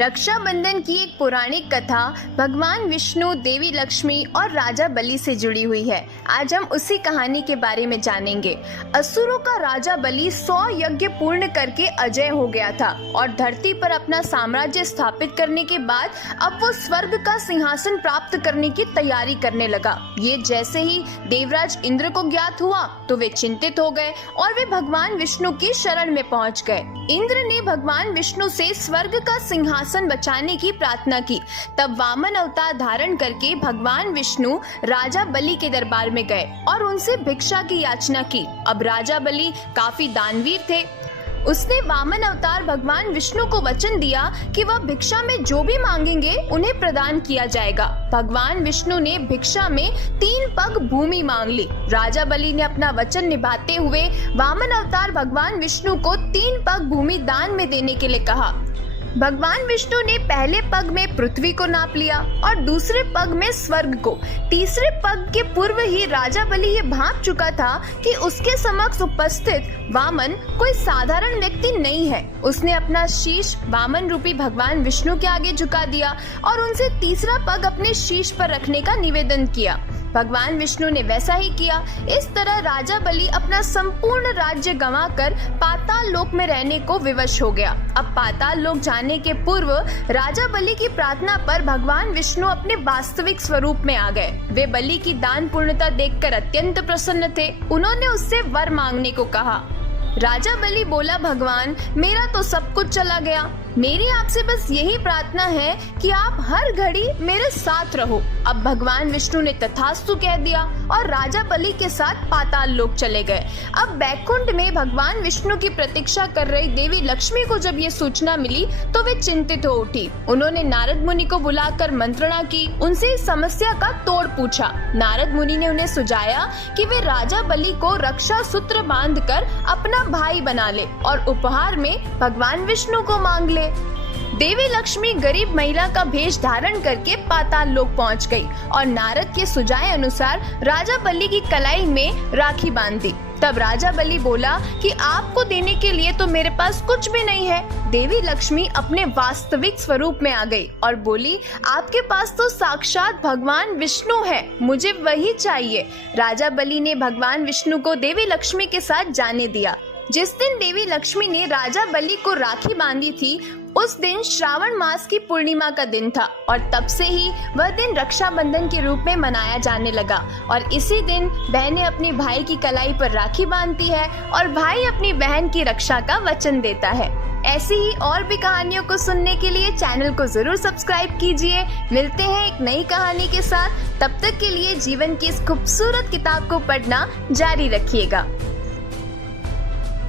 रक्षाबंधन की एक पौराणिक कथा भगवान विष्णु, देवी लक्ष्मी और राजा बलि से जुड़ी हुई है। आज हम उसी कहानी के बारे में जानेंगे। असुरों का राजा बलि 100 यज्ञ पूर्ण करके अजय हो गया था और धरती पर अपना साम्राज्य स्थापित करने के बाद अब वो स्वर्ग का सिंहासन प्राप्त करने की तैयारी करने लगा। ये जैसे ही देवराज इंद्र को ज्ञात हुआ तो वे चिंतित हो गए और वे भगवान विष्णु की शरण में पहुंच गए। इंद्र ने भगवान विष्णु से स्वर्ग का सिंहासन बचाने की प्रार्थना की। तब वामन अवतार धारण करके भगवान विष्णु राजा बलि के दरबार में गए और उनसे भिक्षा की याचना की। अब राजा बलि काफी दानवीर थे। उसने वामन अवतार भगवान विष्णु को वचन दिया कि वह भिक्षा में जो भी मांगेंगे उन्हें प्रदान किया जाएगा। भगवान विष्णु ने भिक्षा में 3 पग भूमि मांग ली। राजा बलि ने अपना वचन निभाते हुए वामन अवतार भगवान विष्णु को 3 पग भूमि दान में देने के लिए कहा। भगवान विष्णु ने पहले पग में पृथ्वी को नाप लिया और दूसरे पग में स्वर्ग को। तीसरे पग के पूर्व ही राजा बलि ये भांप चुका था कि उसके समक्ष उपस्थित वामन कोई साधारण व्यक्ति नहीं है। उसने अपना शीश वामन रूपी भगवान विष्णु के आगे झुका दिया और उनसे तीसरा पग अपने शीश पर रखने का निवेदन किया। भगवान विष्णु ने वैसा ही किया। इस तरह राजा बलि अपना संपूर्ण राज्य गंवाकर पाताल लोक में रहने को विवश हो गया। अब पाताल लोक जाने के पूर्व राजा बलि की प्रार्थना पर भगवान विष्णु अपने वास्तविक स्वरूप में आ गए। वे बलि की दान पूर्णता देखकर अत्यंत प्रसन्न थे। उन्होंने उससे वर मांगने को कहा। राजा बलि बोला, भगवान, मेरा तो सब कुछ चला गया। मेरी आपसे बस यही प्रार्थना है कि आप हर घड़ी मेरे साथ रहो। अब भगवान विष्णु ने तथास्तु कह दिया और राजा बलि के साथ पाताल लोक चले गए। अब बैकुंठ में भगवान विष्णु की प्रतीक्षा कर रही देवी लक्ष्मी को जब ये सूचना मिली तो वे चिंतित हो उठी। उन्होंने नारद मुनि को बुलाकर मंत्रणा की, उनसे इस समस्या का तोड़ पूछा। नारद मुनि ने उन्हें सुझाया कि वे राजा बलि को रक्षा सूत्र बांधकर अपना भाई बना ले और उपहार में भगवान विष्णु को मांग ले। देवी लक्ष्मी गरीब महिला का भेष धारण करके पाताल लोक पहुंच गई और नारद के सुझाए अनुसार राजा बलि की कलाई में राखी बांध दी। तब राजा बलि बोला कि आपको देने के लिए तो मेरे पास कुछ भी नहीं है। देवी लक्ष्मी अपने वास्तविक स्वरूप में आ गई और बोली, आपके पास तो साक्षात भगवान विष्णु है, मुझे वही चाहिए। राजा बलि ने भगवान विष्णु को देवी लक्ष्मी के साथ जाने दिया। जिस दिन देवी लक्ष्मी ने राजा बलि को राखी बांधी थी उस दिन श्रावण मास की पूर्णिमा का दिन था और तब से ही वह दिन रक्षाबंधन के रूप में मनाया जाने लगा। और इसी दिन बहनें अपने भाई की कलाई पर राखी बांधती है और भाई अपनी बहन की रक्षा का वचन देता है। ऐसी ही और भी कहानियों को सुनने के लिए चैनल को जरूर सब्सक्राइब कीजिए। मिलते हैं एक नई कहानी के साथ। तब तक के लिए जीवन की इस खूबसूरत किताब को पढ़ना जारी रखिएगा।